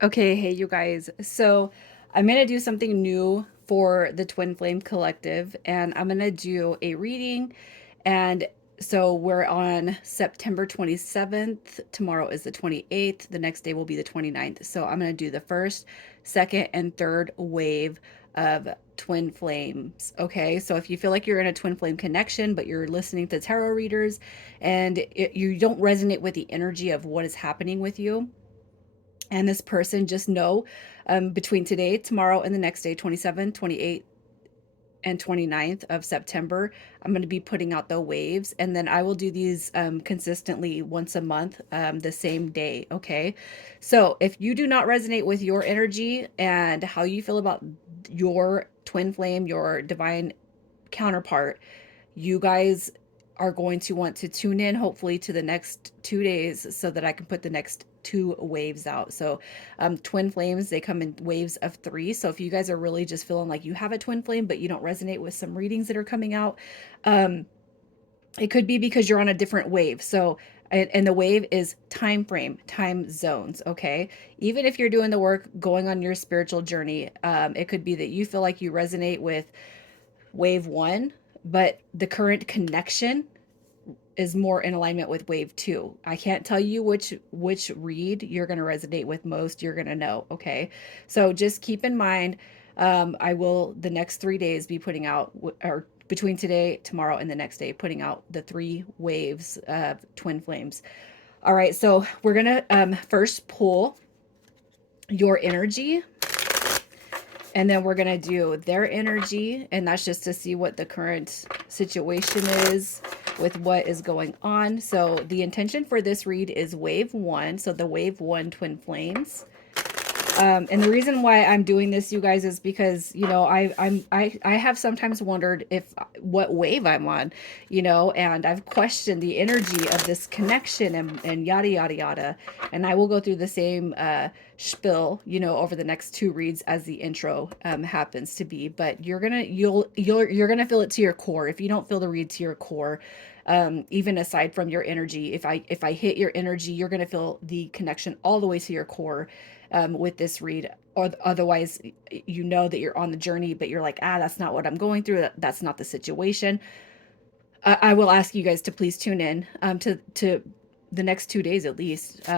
Okay, hey you guys. So I'm gonna do something new for the Twin Flame Collective, and I'm gonna do a reading. And so we're on September 27th. Tomorrow is the 28th. The next day will be the 29th. So I'm gonna do the first, second, and third wave of twin flames. Okay, so if you feel like you're in a twin flame connection, but you're listening to tarot readers and you don't resonate with the energy of what is happening with you, and this person, just know between today, tomorrow, and the next day, 27, 28, and 29th of September, I'm going to be putting out the waves. And then I will do these consistently once a month, the same day. Okay. So if you do not resonate with your energy and how you feel about your twin flame, your divine counterpart, you guys are going to want to tune in hopefully to the next 2 days so that I can put the next two waves out. So twin flames, they come in waves of three. So if you guys are really just feeling like you have a twin flame but you don't resonate with some readings that are coming out, um, it could be because you're on a different wave. So and the wave is time frame, time zones. Okay, even if you're doing the work, going on your spiritual journey, it could be that you feel like you resonate with wave one, but the current connection is more in alignment with wave two. I can't tell you which read you're going to resonate with most. You're going to know. Okay, so just keep in mind, I will the next 3 days be putting out, or between today, tomorrow, and the next day, putting out the three waves of twin flames. All right, so we're gonna first pull your energy, and then we're going to do their energy, and that's just to see what the current situation is with what is going on. So the intention for this read is wave one, so the wave one twin flames. And the reason why I'm doing this, you guys, is because I have sometimes wondered if what wave I'm on, and I've questioned the energy of this connection, and yada yada yada. And I will go through the same spiel, over the next two reads as the intro happens to be. But you're gonna feel it to your core. If you don't feel the read to your core, even aside from your energy, if I hit your energy, you're gonna feel the connection all the way to your core with this read. Or otherwise, you know that you're on the journey, but you're like, that's not what I'm going through. That's not the situation. I will ask you guys to please tune in to the next 2 days at least.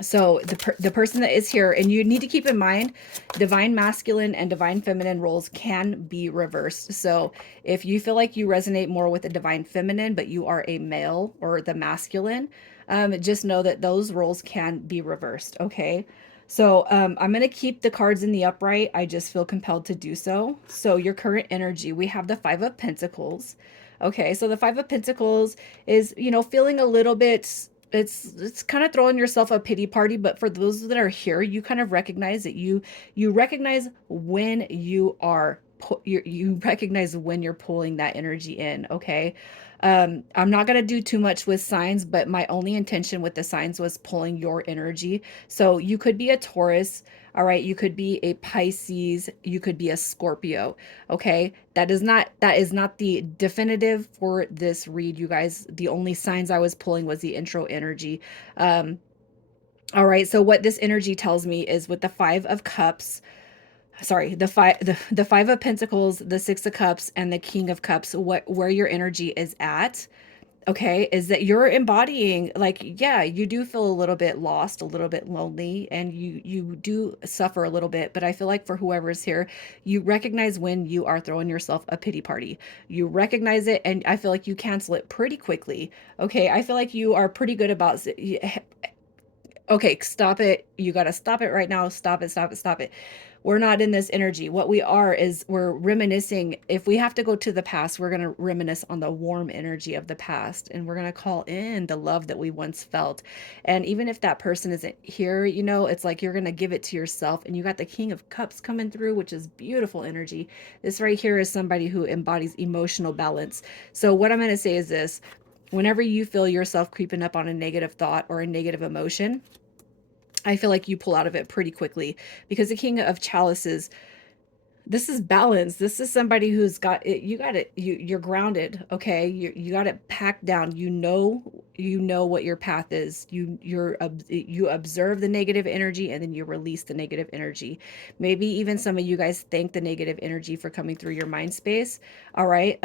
So the person that is here, and you need to keep in mind, divine masculine and divine feminine roles can be reversed. So if you feel like you resonate more with the divine feminine, but you are a male or the masculine, just know that those roles can be reversed. Okay. So I'm going to keep the cards in the upright. I just feel compelled to do so. So your current energy, we have the Five of Pentacles. Okay, so the Five of Pentacles is, feeling a little bit, it's kind of throwing yourself a pity party. But for those that are here, you kind of recognize that you recognize when you recognize when you're pulling that energy in. Okay, I'm not going to do too much with signs, but my only intention with the signs was pulling your energy. So you could be a Taurus, all right, you could be a Pisces, you could be a Scorpio. Okay, that is not the definitive for this read, you guys. The only signs I was pulling was the intro energy. um all right, so what this energy tells me is with the Five of Cups, sorry, the Five of Pentacles, the Six of Cups, and the King of Cups, where your energy is at, okay, is that you're embodying, like, yeah, you do feel a little bit lost, a little bit lonely, and you do suffer a little bit. But I feel like for whoever's here, you recognize when you are throwing yourself a pity party. You recognize it, and I feel like you cancel it pretty quickly. Okay, I feel like you are pretty good about, okay, stop it. You got to stop it right now. Stop it, stop it, stop it. We're not in this energy. What we are is we're reminiscing. If we have to go to the past, we're going to reminisce on the warm energy of the past, and we're going to call in the love that we once felt. And even if that person isn't here, it's like you're going to give it to yourself. And you got the King of Cups coming through, which is beautiful energy. This right here is somebody who embodies emotional balance. So what I'm going to say is this: whenever you feel yourself creeping up on a negative thought or a negative emotion, I feel like you pull out of it pretty quickly, because the King of Chalices, This is balance. This is somebody who's got it. You got it. You're grounded. Okay. You got it packed down. You know what your path is. You observe the negative energy and then you release the negative energy. Maybe even some of you guys thank the negative energy for coming through your mind space. All right.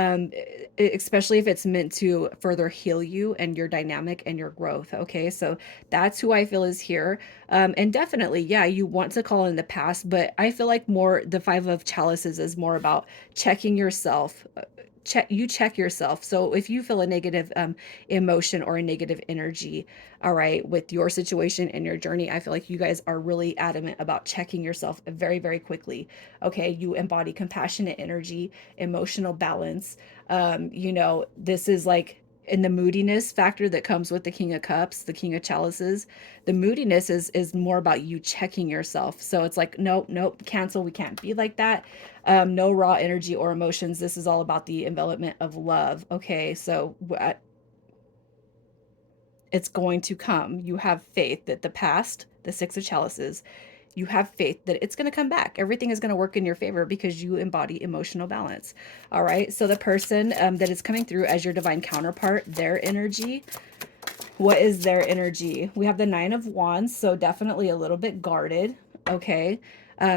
Especially if it's meant to further heal you and your dynamic and your growth. Okay. So that's who I feel is here. And definitely, yeah, you want to call in the past, but I feel like more the Five of Chalices is more about checking yourself. Check yourself. So if you feel a negative emotion or a negative energy, all right, with your situation and your journey, I feel like you guys are really adamant about checking yourself very, very quickly. Okay, you embody compassionate energy, emotional balance. This is like in the moodiness factor that comes with the King of Cups, the King of Chalices. The moodiness is more about you checking yourself. So it's like, nope, nope, cancel. We can't be like that. No raw energy or emotions. This is all about the envelopment of love. Okay, so it's going to come. You have faith that the past, the Six of Chalices, you have faith that it's going to come back. Everything is going to work in your favor because you embody emotional balance. All right. So the person that is coming through as your divine counterpart, their energy, what is their energy? We have the Nine of Wands, so definitely a little bit guarded. Okay.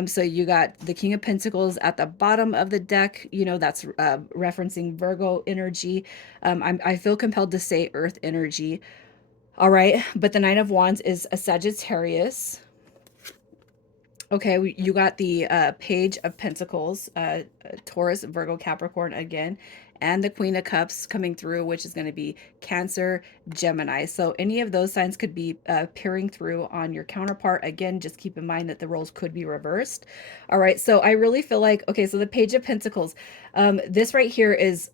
So you got the King of Pentacles at the bottom of the deck. That's referencing Virgo energy. I feel compelled to say Earth energy. All right. But the Nine of Wands is a Sagittarius. Okay, you got the Page of Pentacles, Taurus, Virgo, Capricorn again, and the Queen of Cups coming through, which is going to be Cancer, Gemini. So any of those signs could be peering through on your counterpart. Again, just keep in mind that the roles could be reversed. All right, so I really feel like, okay, so the Page of Pentacles, this right here is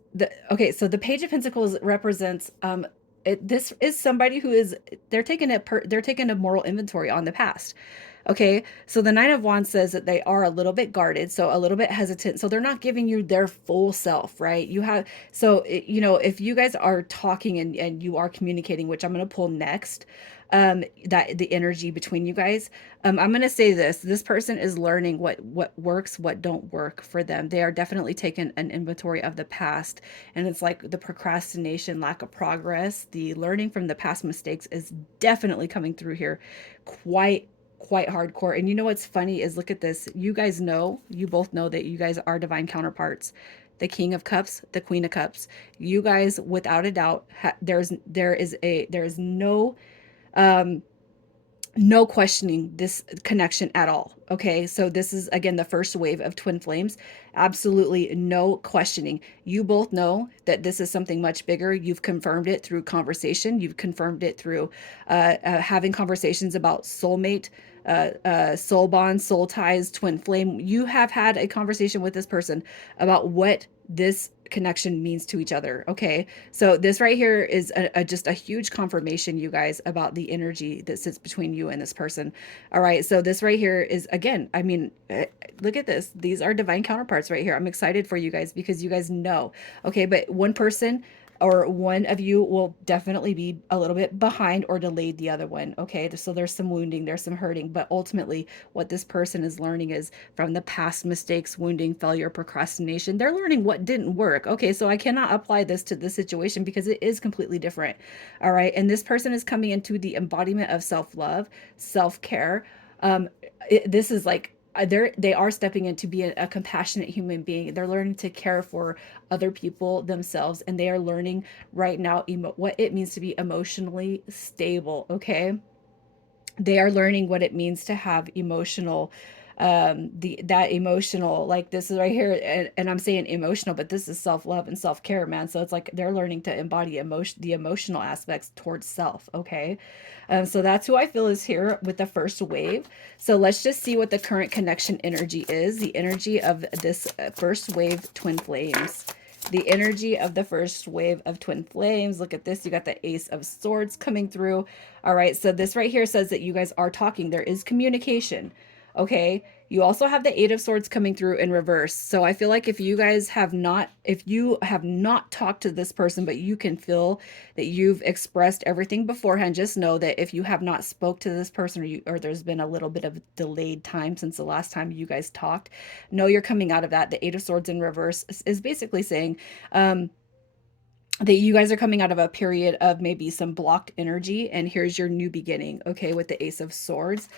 okay, so the Page of Pentacles represents, this is somebody who is, they're taking a moral inventory on the past. Okay, so the Nine of Wands says that they are a little bit guarded, so a little bit hesitant. So they're not giving you their full self, right? If you guys are talking and you are communicating, which I'm going to pull next, that the energy between you guys, I'm going to say this person is learning what works, what don't work for them. They are definitely taking an inventory of the past, and it's like the procrastination, lack of progress, the learning from the past mistakes is definitely coming through here quite hardcore. And you know what's funny is, look at this. You both know that you guys are divine counterparts. The King of Cups, the Queen of Cups. You guys, without a doubt, there is no questioning this connection at all. Okay, so this is again the first wave of twin flames. Absolutely no questioning. You both know that this is something much bigger. You've confirmed it through conversation. You've confirmed it through having conversations about soulmate, soul bond, soul ties, twin flame. You have had a conversation with this person about what this connection means to each other. Okay, so this right here is just a huge confirmation, you guys, about the energy that sits between you and this person. All right, so this right here is, again, I mean, look at this. These are divine counterparts right here. I'm excited for you guys because you guys know. Okay, but one person or one of you will definitely be a little bit behind or delayed the other one. Okay, so there's some wounding, there's some hurting, but ultimately what this person is learning is from the past mistakes, wounding, failure, procrastination. They're learning what didn't work. Okay, so I cannot apply this to this situation because it is completely different. All right, and this person is coming into the embodiment of self-love, self-care. This is like, they are stepping in to be a compassionate human being. They're learning to care for other people, themselves, and they are learning right now what it means to be emotionally stable. Okay, they are learning what it means to have emotional, the that emotional, like this is right here, and I'm saying emotional, but this is self-love and self-care, man. So it's like they're learning to embody the emotional aspects towards self. Okay, so that's who I feel is here with the first wave. So let's just see what the current connection energy is, the energy of this first wave twin flames. The energy of the first wave of twin flames. Look at this. You got the Ace of Swords coming through. All right. So this right here says that you guys are talking. There is communication. Okay. You also have the Eight of Swords coming through in reverse. So I feel like if you have not talked to this person, but you can feel that you've expressed everything beforehand, just know that if you have not spoke to this person, or there's been a little bit of delayed time since the last time you guys talked, know you're coming out of that. The Eight of Swords in reverse is basically saying, that you guys are coming out of a period of maybe some blocked energy, and here's your new beginning, okay, with the Ace of Swords.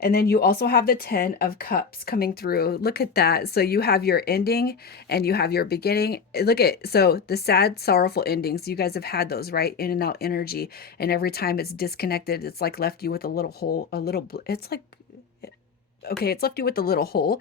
And then you also have the 10 of Cups coming through. Look at that. So you have your ending and you have your beginning. Look at, so the sad, sorrowful endings, you guys have had those, right? In and out energy. And every time it's disconnected, it's like left you with a little hole, it's like, okay, it's left you with a little hole.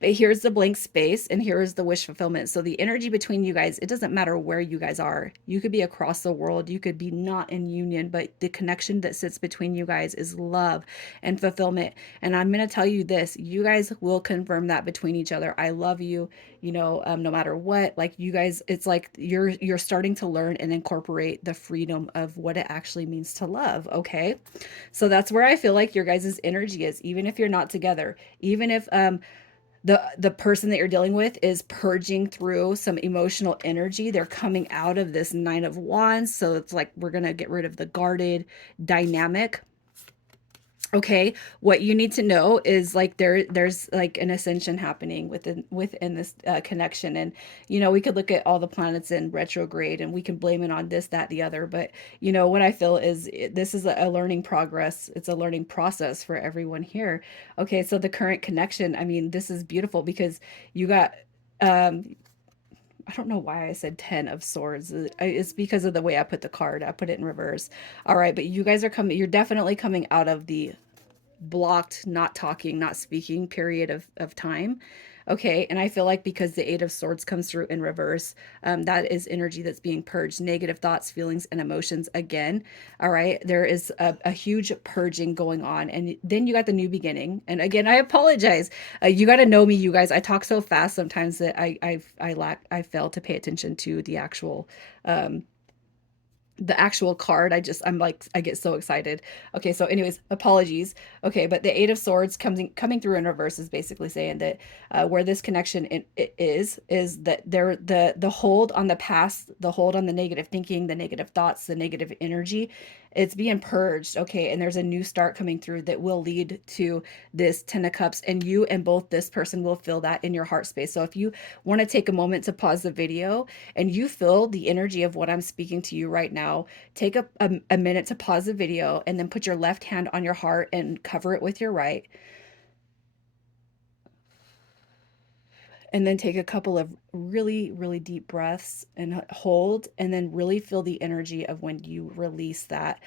But here's the blank space and here's the wish fulfillment. So the energy between you guys, it doesn't matter where you guys are. You could be across the world, you could be not in union, but the connection that sits between you guys is love and fulfillment. And I'm going to tell you this, you guys will confirm that between each other. I love you, no matter what. Like, you guys, it's like you're starting to learn and incorporate the freedom of what it actually means to love. Okay. So that's where I feel like your guys' energy is, even if you're not together, even if the person that you're dealing with is purging through some emotional energy. They're coming out of this Nine of Wands, so it's like we're going to get rid of the guarded dynamic. Okay, what you need to know is like there's like an ascension happening within this connection. And we could look at all the planets in retrograde and we can blame it on this, that, the other, but what I feel is this is a learning progress. It's a learning process for everyone here. Okay, so the current connection, I mean, this is beautiful because you got um I don't know why I said 10 of swords. It's because of the way I put the card. I put it in reverse. All right, but you guys are coming, you're definitely coming out of the blocked, not talking, not speaking period of time. Okay. And I feel like because the Eight of Swords comes through in reverse, that is energy that's being purged, negative thoughts, feelings, and emotions again. All right. There is a huge purging going on. And then you got the new beginning. And again, I apologize. You got to know me, you guys. I talk so fast sometimes that I fail to pay attention to um, the actual card. I'm like, I get so excited. Okay, so anyways, apologies. Okay, but the Eight of Swords coming through in reverse is basically saying that where this connection it is that the hold on the past, the hold on the negative thinking, the negative thoughts, the negative energy, it's being purged. Okay, and there's a new start coming through that will lead to this Ten of Cups, and you and both this person will feel that in your heart space. So if you want to take a moment to pause the video and you feel the energy of what I'm speaking to you right now, take a minute to pause the video and then put your left hand on your heart and cover it with your right. And then take a couple of really, really deep breaths and hold, and then really feel the energy of when you release that,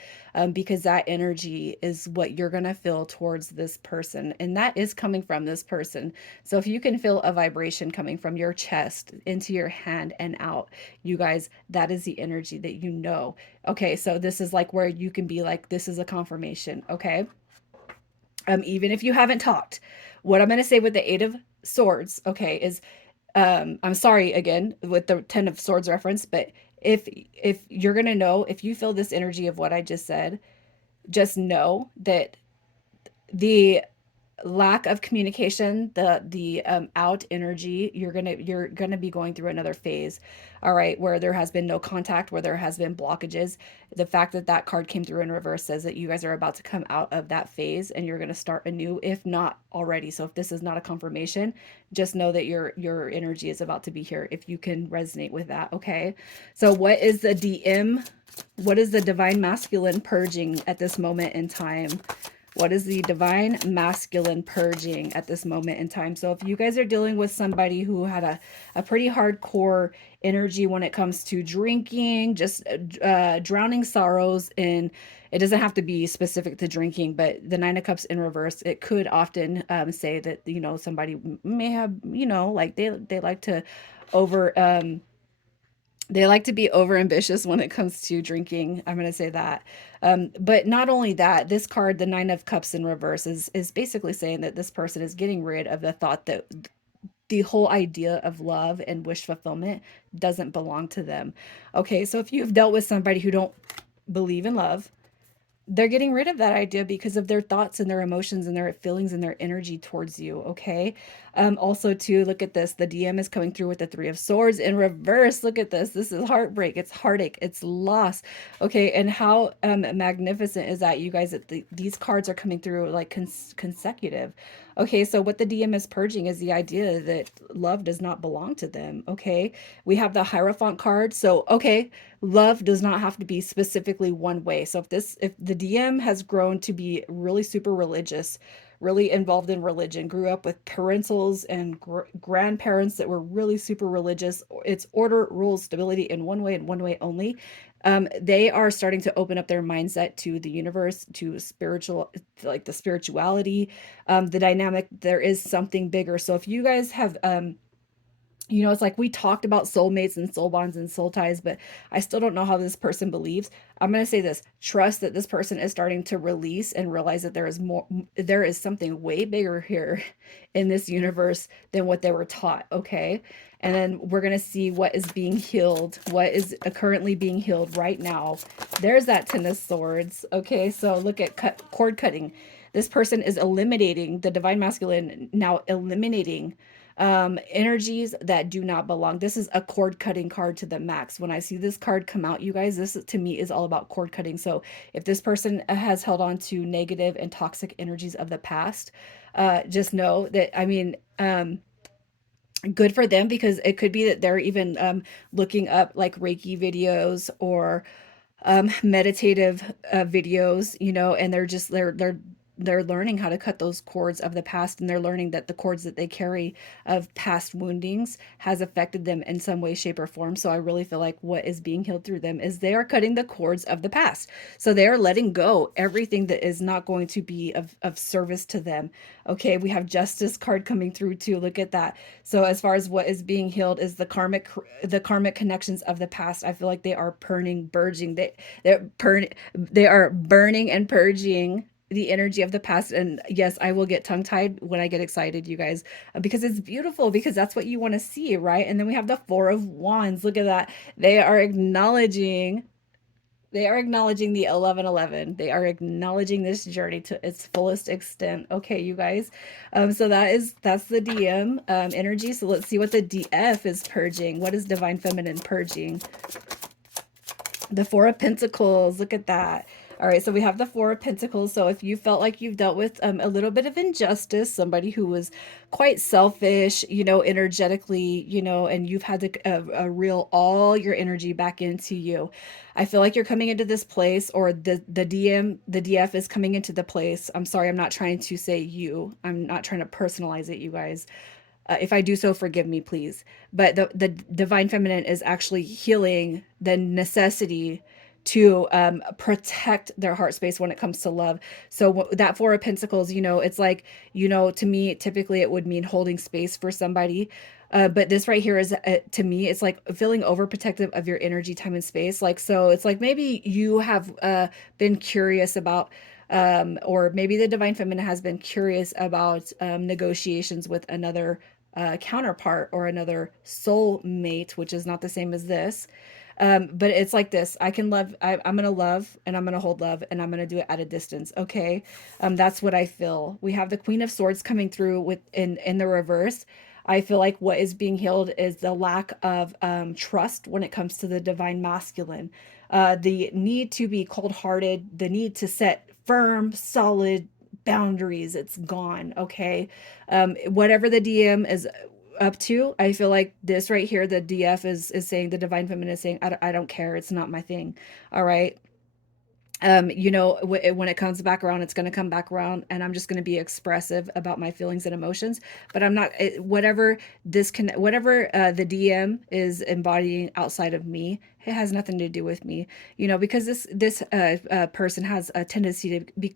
because that energy is what you're going to feel towards this person. And that is coming from this person. So if you can feel a vibration coming from your chest into your hand and out, you guys, that is the energy that you know. Okay, so this is like where you can be like, this is a confirmation. Okay. Even if you haven't talked, what I'm going to say with the Eight of Swords, okay, is I'm sorry again with the Ten of Swords reference, but if you're going to know, if you feel this energy of what I just said, just know that the lack of communication, the out energy, you're gonna be going through another phase. All right, where there has been no contact, where there has been blockages. The fact that that card came through in reverse says that you guys are about to come out of that phase and you're going to start anew, if not already. So if this is not a confirmation, just know that your energy is about to be here, if you can resonate with that. Okay, so what is the DM, what is the divine masculine purging at this moment in time? What is the divine masculine purging at this moment in time? So if you guys are dealing with somebody who had a pretty hardcore energy when it comes to drinking, just drowning sorrows in, it doesn't have to be specific to drinking, but the Nine of Cups in reverse, it could often say that, somebody may have, like they like to over, they like to be over ambitious when it comes to drinking. I'm going to say that. But not only that, this card, the Nine of Cups in reverse, is basically saying that this person is getting rid of the thought that the whole idea of love and wish fulfillment doesn't belong to them. Okay, so if you've dealt with somebody who don't believe in love, they're getting rid of that idea because of their thoughts and their emotions and their feelings and their energy towards you. Okay. Also, too, look at this. The DM is coming through with the Three of Swords in reverse. Look at this. This is heartbreak. It's heartache. It's loss. Okay. And how magnificent is that, you guys? That these cards are coming through like consecutive. Okay. So, what the DM is purging is the idea that love does not belong to them. Okay. We have the Hierophant card. So, okay, love does not have to be specifically one way. So if the DM has grown to be really super religious, really involved in religion, grew up with parentals and grandparents that were really super religious, it's order, rules, stability in one way and one way only. They are starting to open up their mindset to the universe, to spiritual, like the spirituality, the dynamic. There is something bigger. So if you guys have it's like we talked about soulmates and soul bonds and soul ties, but I still don't know how this person believes. I'm going to say this: trust that this person is starting to release and realize that there is more, there is something way bigger here in this universe than what they were taught. Okay. And then we're going to see what is being healed, what is currently being healed right now. There's that Ten of Swords. Okay. So look at cord cutting. This person is eliminating the divine masculine, now eliminating energies that do not belong. This is a cord cutting card to the max. When I see this card come out, you guys, this to me is all about cord cutting. So if this person has held on to negative and toxic energies of the past, just know that, I mean, good for them, because it could be that they're even looking up like Reiki videos or meditative videos, and they're learning how to cut those cords of the past, and they're learning that the cords that they carry of past woundings has affected them in some way, shape, or form. So I really feel like what is being healed through them is they are cutting the cords of the past. So they are letting go everything that is not going to be of service to them. Okay, we have Justice card coming through too. Look at that. So as far as what is being healed is the karmic connections of the past. I feel like they are burning, purging. They are burning and purging the energy of the past. And yes, I will get tongue tied when I get excited, you guys, because it's beautiful, because that's what you want to see, right? And then we have the Four of Wands. Look at that. They are acknowledging they are acknowledging the 1111. They are acknowledging this journey to its fullest extent. Okay, you guys. So that's the DM energy. So let's see what the DF is purging. What is Divine Feminine purging? The Four of Pentacles. Look at that. All right, so we have the Four of Pentacles. So if you felt like you've dealt with a little bit of injustice, somebody who was quite selfish, energetically, and you've had to reel all your energy back into you, I feel like you're coming into this place, or the DF is coming into the place. I'm sorry, I'm not trying to say you. I'm not trying to personalize it, you guys. If I do so, forgive me, please. But the divine feminine is actually healing the necessity to protect their heart space when it comes to love. So that Four of Pentacles, it's like, to me, typically it would mean holding space for somebody. But this right here is, to me, it's like feeling overprotective of your energy, time, and space. Like, so it's like maybe you have been curious about or maybe the divine feminine has been curious about negotiations with another counterpart or another soul mate, which is not the same as this. But it's like this: I can love, I'm gonna love, and I'm gonna hold love, and I'm gonna do it at a distance. Okay. That's what I feel. We have the Queen of Swords coming through with in the reverse. I feel like what is being healed is the lack of trust when it comes to the divine masculine, the need to be cold hearted, the need to set firm, solid boundaries. It's gone. Okay. Whatever the DM is up to, I feel like this right here, the DF is saying, the divine feminine is saying, I don't care. It's not my thing. All right. When it comes back around, it's going to come back around, and I'm just going to be expressive about my feelings and emotions. But I'm not, whatever whatever the DM is embodying outside of me, it has nothing to do with me, because this person has a tendency to be,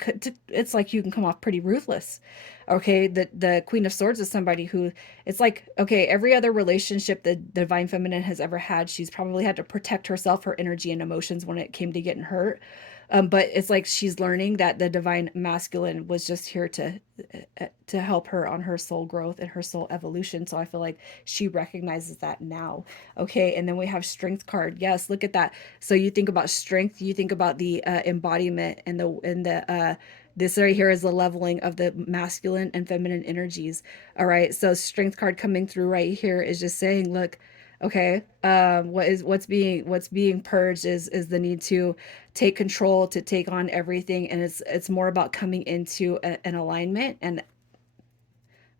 it's like you can come off pretty ruthless. Okay, the Queen of Swords is somebody who, it's like, okay, every other relationship the divine feminine has ever had, she's probably had to protect herself, her energy and emotions when it came to getting hurt. But it's like she's learning that the divine masculine was just here to help her on her soul growth and her soul evolution. So I feel like she recognizes that now. Okay, and then we have strength card. Yes, look at that. So you think about strength, you think about the embodiment and the this right here is the leveling of the masculine and feminine energies. All right, so strength card coming through right here is just saying, look, okay, what's being purged is the need to take control, to take on everything, and it's more about coming into an alignment and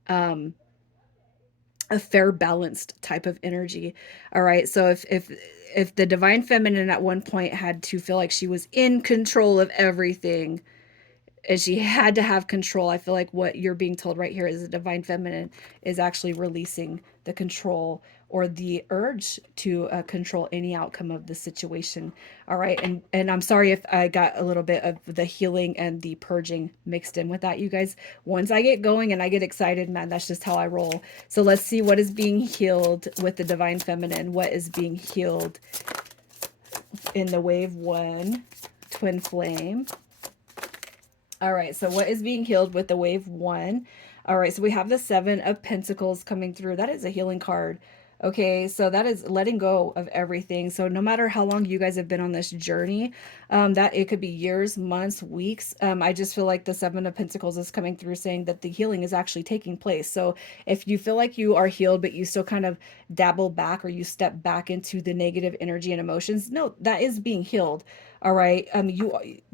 um a fair balanced type of energy. All right, so if the divine feminine at one point had to feel like she was in control of everything, and she had to have control. I feel like what you're being told right here is the divine feminine is actually releasing the control or the urge to control any outcome of the situation. All right, and I'm sorry if I got a little bit of the healing and the purging mixed in with that, you guys. Once I get going and I get excited, man, that's just how I roll. So let's see what is being healed with the divine feminine. What is being healed in the wave one twin flame? All right, so what is being healed with the wave one? All right, so we have the Seven of Pentacles coming through. That is a healing card. Okay, so that is letting go of everything. So no matter how long you guys have been on this journey, that it could be years, months, weeks. I just feel like the Seven of Pentacles is coming through saying that the healing is actually taking place. So if you feel like you are healed, but you still kind of dabble back or you step back into the negative energy and emotions, no, that is being healed. All right,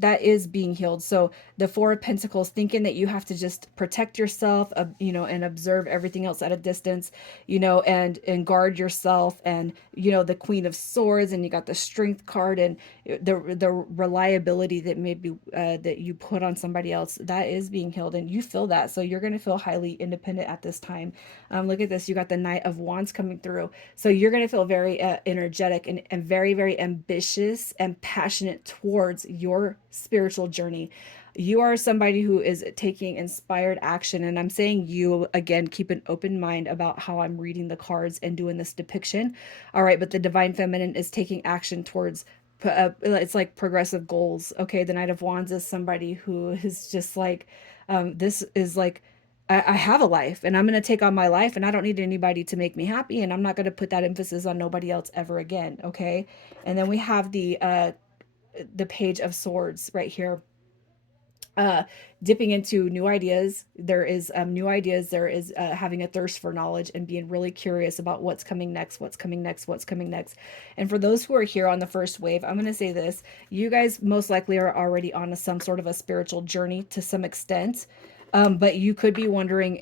that is being healed. So the Four of Pentacles, thinking that you have to just protect yourself, and observe everything else at a distance, and guard yourself, and the Queen of Swords, and you got the Strength card, and the reliability that maybe that you put on somebody else, that is being healed, and you feel that. So you're going to feel highly independent at this time. Look at this, you got the Knight of Wands coming through, so you're going to feel very energetic and very, very ambitious and passionate towards your spiritual journey. You are somebody who is taking inspired action. And I'm saying you, again, keep an open mind about how I'm reading the cards and doing this depiction. All right. But the divine feminine is taking action towards, it's like progressive goals. Okay. The Knight of Wands is somebody who is just like, this is like, I have a life and I'm going to take on my life and I don't need anybody to make me happy. And I'm not going to put that emphasis on nobody else ever again. Okay. And then we have the Page of Swords right here, uh dipping into new ideas. There is new ideas. There is having a thirst for knowledge and being really curious about what's coming next, what's coming next, what's coming next. And for those who are here on the first wave, I'm going to say this: you guys most likely are already on some sort of a spiritual journey to some extent. But you could be wondering,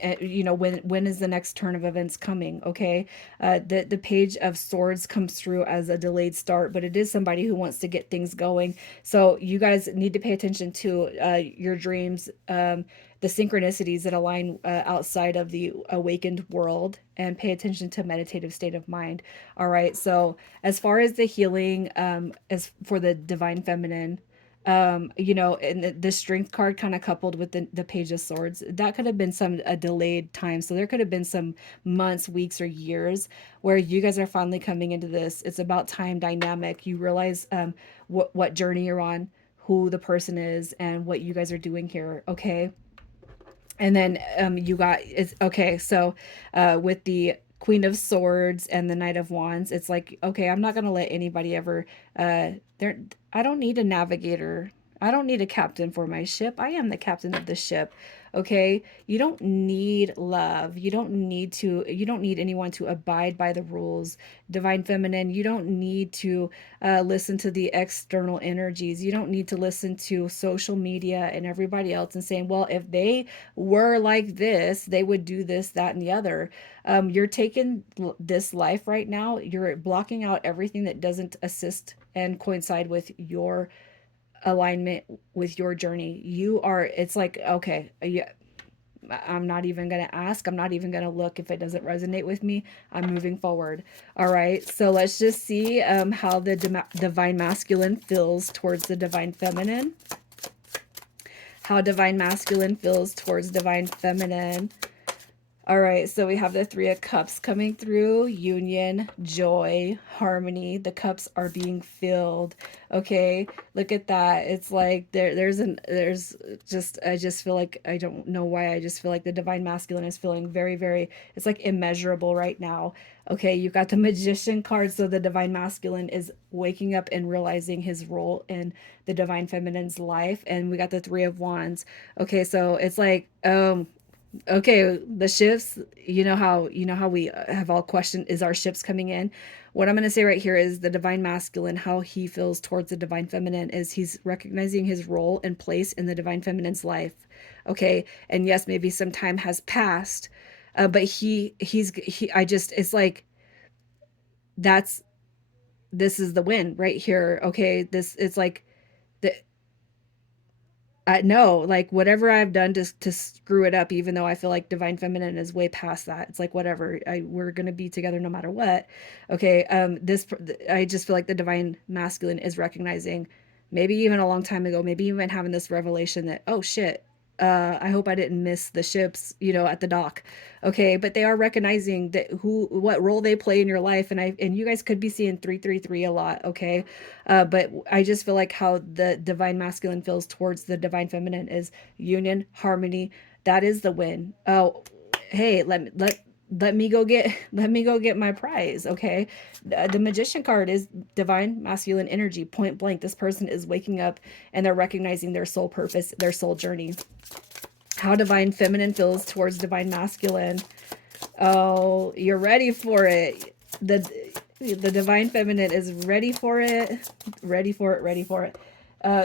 when is the next turn of events coming? Okay, the Page of Swords comes through as a delayed start, but it is somebody who wants to get things going. So you guys need to pay attention to your dreams, the synchronicities that align outside of the awakened world, and pay attention to meditative state of mind. All right. So as far as the healing, as for the divine feminine, and the Strength card kind of coupled with the Page of Swords, that could have been some a delayed time. So there could have been some months, weeks, or years where you guys are finally coming into this. It's about time dynamic. You realize what journey you're on, who the person is, and what you guys are doing here. Okay. And then you got it's okay. So with the Queen of Swords and the Knight of Wands, it's like, okay, I'm not gonna let anybody ever there. I don't need a navigator. I don't need a captain for my ship. I am the captain of the ship. Okay. You don't need love. You don't need anyone to abide by the rules. Divine feminine, you don't need to listen to the external energies. You don't need to listen to social media and everybody else and saying, well, if they were like this, they would do this, that, and the other. You're taking this life right now, you're blocking out everything that doesn't assist and coincide with your alignment with your journey. It's like, okay, yeah, I'm not even going to ask. I'm not even going to look if it doesn't resonate with me. I'm moving forward. All right. So let's just see how the divine masculine feels towards the divine feminine. How divine masculine feels towards divine feminine. All right, so we have the Three of Cups coming through, union, joy, harmony. The cups are being filled. Okay, look at that. It's like there's just, I just feel like, I don't know why, I just feel like the divine masculine is feeling very, very, it's like immeasurable right now. Okay, you got the Magician card, so the divine masculine is waking up and realizing his role in the divine feminine's life, and we got the Three of Wands. Okay, so it's like, okay, the shifts, you know how we have all questioned, is our shifts coming in? What I'm going to say right here is the divine masculine, how he feels towards the divine feminine is he's recognizing his role and place in the divine feminine's life. Okay, and yes, maybe some time has passed, but he I just, it's like, that's, this is the win right here. Okay, this, it's like the, no, like whatever I've done to screw it up, even though I feel like divine feminine is way past that. It's like whatever. We're gonna be together no matter what. Okay. I just feel like the divine masculine is recognizing, maybe even a long time ago, maybe even having this revelation that, oh shit, I hope I didn't miss the ships, at the dock. Okay, but they are recognizing that what role they play in your life, and you guys could be seeing 333 a lot. Okay, but I just feel like how the divine masculine feels towards the divine feminine is union, harmony. That is the win. Oh, hey, let me go get let me go get my prize. Okay, the Magician card is divine masculine energy, point blank. This person is waking up and they're recognizing their soul purpose, their soul journey. How divine feminine feels towards divine masculine. Oh, you're ready for it. The divine feminine is ready for it. Ready for it, ready for it.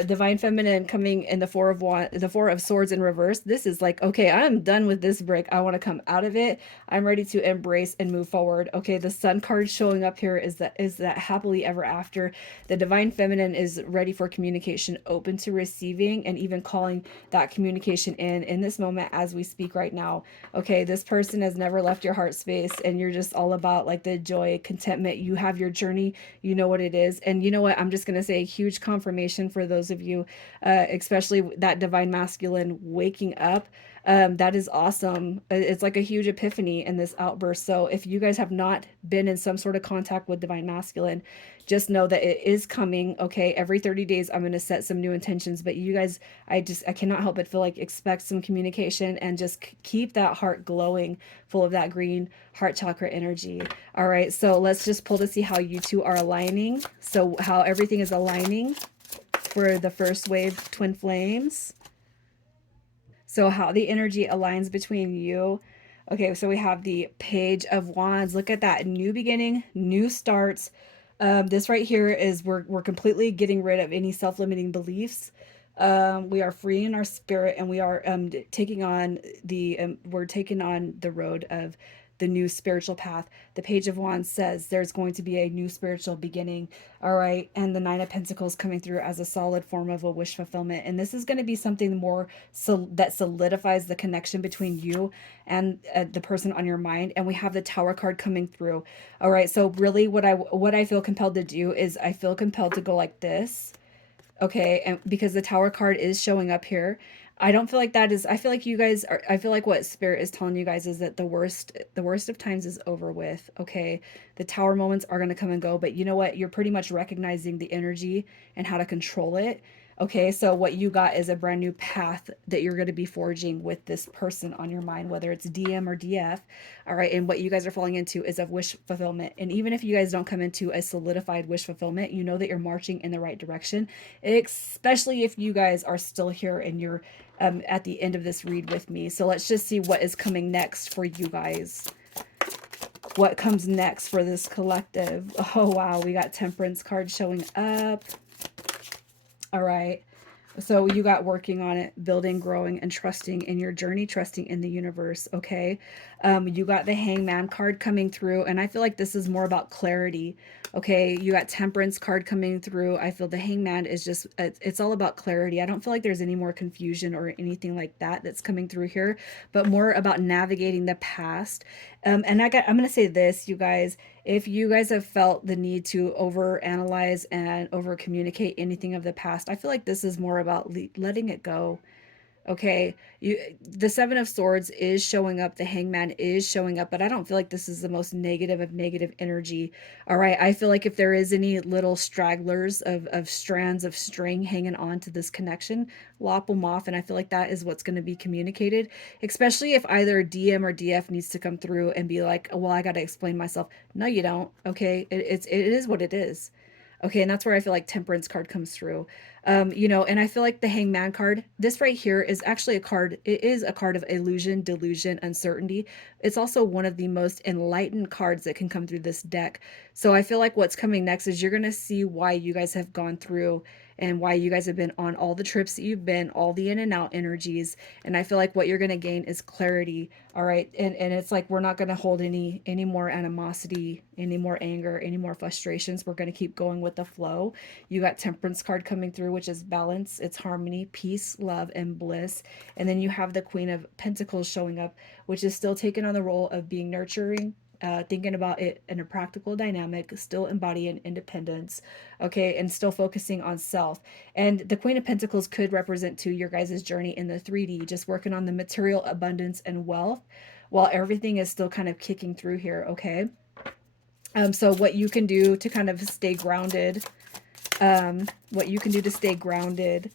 Divine feminine coming in the Four of Swords in reverse. This is like, okay, I'm done with this brick. I want to come out of it. I'm ready to embrace and move forward. Okay, the Sun card showing up here is that happily ever after. The divine feminine is ready for communication, open to receiving, and even calling that communication in this moment as we speak right now. Okay, this person has never left your heart space, and you're just all about like the joy, contentment. You have your journey, you know what it is. And you know what, I'm just going to say, huge confirmation for those of you, especially that divine masculine waking up. That is awesome. It's like a huge epiphany in this outburst. So if you guys have not been in some sort of contact with divine masculine, just know that it is coming. Okay, every 30 days I'm going to set some new intentions, but you guys, I cannot help but feel like expect some communication, and just keep that heart glowing, full of that green heart chakra energy. All right, so let's just pull to see how you two are aligning. So how everything is aligning for the first wave twin flames. So how the energy aligns between you. Okay, so we have the Page of Wands. Look at that. New beginning, new starts. This right here is, we're completely getting rid of any self-limiting beliefs. We are freeing our spirit, and we are taking on we're taking on the road of the new spiritual path. The Page of Wands says there's going to be a new spiritual beginning. All right. And the Nine of Pentacles coming through as a solid form of a wish fulfillment. And this is going to be something more that solidifies the connection between you and the person on your mind. And we have the Tower card coming through. All right. So really what I feel compelled to do is I feel compelled to go like this. Okay, and because the Tower card is showing up here, I don't feel like that is, I feel like you guys are, I feel like what Spirit is telling you guys is that the worst of times is over with. Okay, the Tower moments are going to come and go, but you know what, you're pretty much recognizing the energy and how to control it. Okay, so what you got is a brand new path that you're going to be forging with this person on your mind, whether it's DM or DF. All right, and what you guys are falling into is of wish fulfillment. And even if you guys don't come into a solidified wish fulfillment, you know that you're marching in the right direction, especially if you guys are still here and you're at the end of this read with me. So let's just see what is coming next for you guys. What comes next for this collective? Oh, wow. We got Temperance card showing up. All right. So you got working on it, building, growing, and trusting in your journey, trusting in the universe. Okay. You got the Hangman card coming through, and I feel like this is more about clarity. Okay. You got Temperance card coming through. I feel the Hangman is just, it's all about clarity. I don't feel like there's any more confusion or anything like that that's coming through here, but more about navigating the past. And I'm going to say this, you guys, if you guys have felt the need to over analyze and over communicate anything of the past, I feel like this is more about letting it go. Okay, the Seven of Swords is showing up, the Hangman is showing up, but I don't feel like this is the most negative of negative energy. All right, I feel like if there is any little stragglers of strands of string hanging on to this connection, lop them off, and I feel like that is what's going to be communicated, especially if either DM or DF needs to come through and be like, oh, well, I got to explain myself. No, you don't. Okay, it is what it is. Okay, and that's where I feel like Temperance card comes through. And I feel like the Hangman card, this right here is actually a card. It is a card of illusion, delusion, uncertainty. It's also one of the most enlightened cards that can come through this deck. So I feel like what's coming next is you're going to see why you guys have gone through and why you guys have been on all the trips that you've been, all the in and out energies. And I feel like what you're going to gain is clarity. All right. And it's like we're not going to hold any more animosity, any more anger, any more frustrations. We're going to keep going with the flow. You got Temperance card coming through, which is balance, it's harmony, peace, love, and bliss. And then you have the Queen of Pentacles showing up, which is still taking on the role of being nurturing, thinking about it in a practical dynamic, still embodying independence, okay, and still focusing on self. And the Queen of Pentacles could represent to your guys' journey in the 3D, just working on the material abundance and wealth while everything is still kind of kicking through here, okay? So what you can do to kind of stay grounded, what you can do to stay grounded,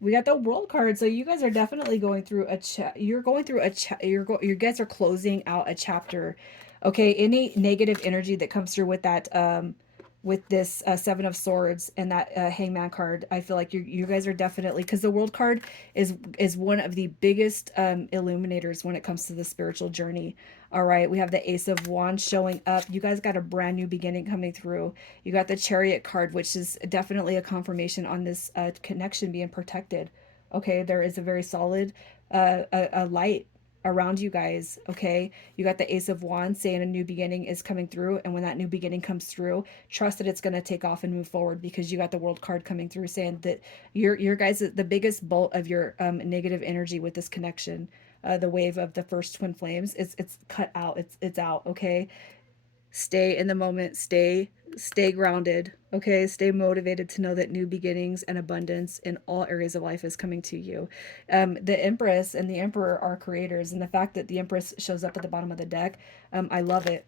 we got the world card, so you guys are definitely going through you're going through you guys are closing out a chapter. Okay, any negative energy that comes through with this Seven of Swords and that Hangman card, I feel like you guys are definitely, because the world card is one of the biggest illuminators when it comes to the spiritual journey. All right, we have the Ace of Wands showing up. You guys got a brand new beginning coming through. You got the Chariot card, which is definitely a confirmation on this connection being protected. Okay, there is a very solid a light around you guys. Okay, you got the Ace of Wands saying a new beginning is coming through, and when that new beginning comes through, trust that it's going to take off and move forward, because you got the World card coming through saying that your guys, the biggest bolt of your negative energy with this connection, the wave of the first twin flames, it's cut out, it's out. Okay, stay in the moment, stay grounded. Okay, stay motivated to know that new beginnings and abundance in all areas of life is coming to you. The Empress and the Emperor are creators, and the fact that the Empress shows up at the bottom of the deck, I love it.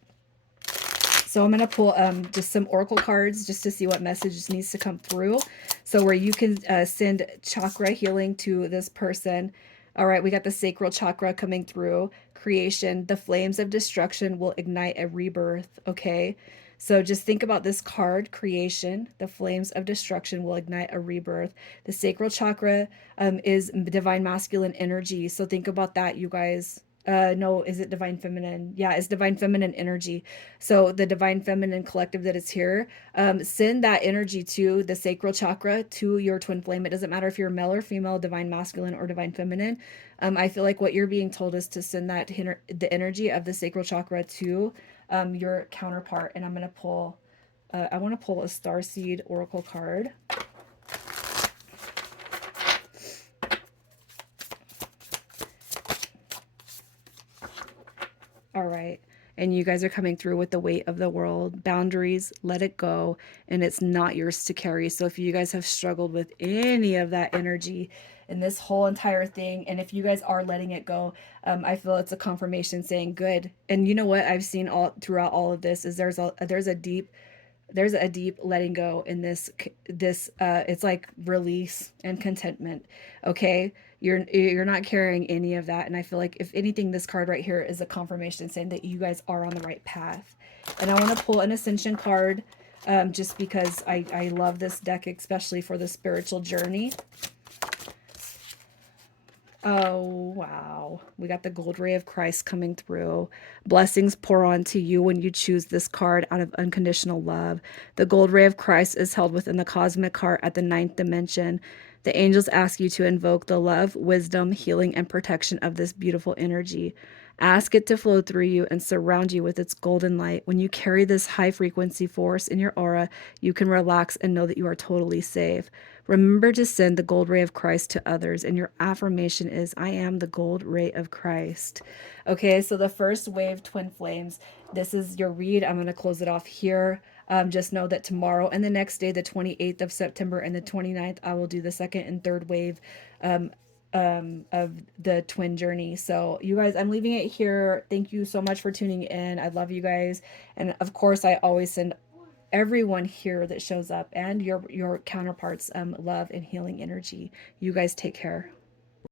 So I'm going to pull just some oracle cards just to see what message needs to come through. So where you can send chakra healing to this person. All right, we got the Sacral Chakra coming through. Creation, the flames of destruction will ignite a rebirth. Okay, so just think about this card, creation, the flames of destruction will ignite a rebirth. The Sacral Chakra is divine masculine energy. So think about that, you guys. No, is it divine feminine? Yeah, it's divine feminine energy. So the divine feminine collective that is here, send that energy to the sacral chakra, to your twin flame. It doesn't matter if you're male or female, divine masculine or divine feminine. I feel like what you're being told is to send the energy of the sacral chakra to your counterpart. And I'm going to pull, I want to pull a star seed oracle card. All right. And you guys are coming through with the weight of the world, boundaries, let it go, and it's not yours to carry. So if you guys have struggled with any of that energy in this whole entire thing, and if you guys are letting it go, I feel it's a confirmation saying good. And you know what I've seen all throughout all of this is there's a deep letting go in this it's like release and contentment. Okay, you're not carrying any of that, and I feel like if anything, this card right here is a confirmation saying that you guys are on the right path. And I want to pull an ascension card, just because I love this deck, especially for the spiritual journey. Oh, wow. We got the gold ray of Christ coming through. Blessings pour on to you when you choose this card out of unconditional love. The gold ray of Christ is held within the cosmic heart at the ninth dimension. The angels ask you to invoke the love, wisdom, healing, and protection of this beautiful energy. Ask it to flow through you and surround you with its golden light. When you carry this high frequency force in your aura, you can relax and know that you are totally safe. Remember to send the gold ray of Christ to others, and your affirmation is, I am the gold ray of Christ. Okay, so the first wave, twin flames, this is your read. I'm going to close it off here. Just know that tomorrow and the next day, the 28th of September and the 29th, I will do the second and third wave of the twin journey. So you guys, I'm leaving it here. Thank you so much for tuning in. I love you guys. And of course, I always send everyone here that shows up and your counterparts love and healing energy. You guys take care.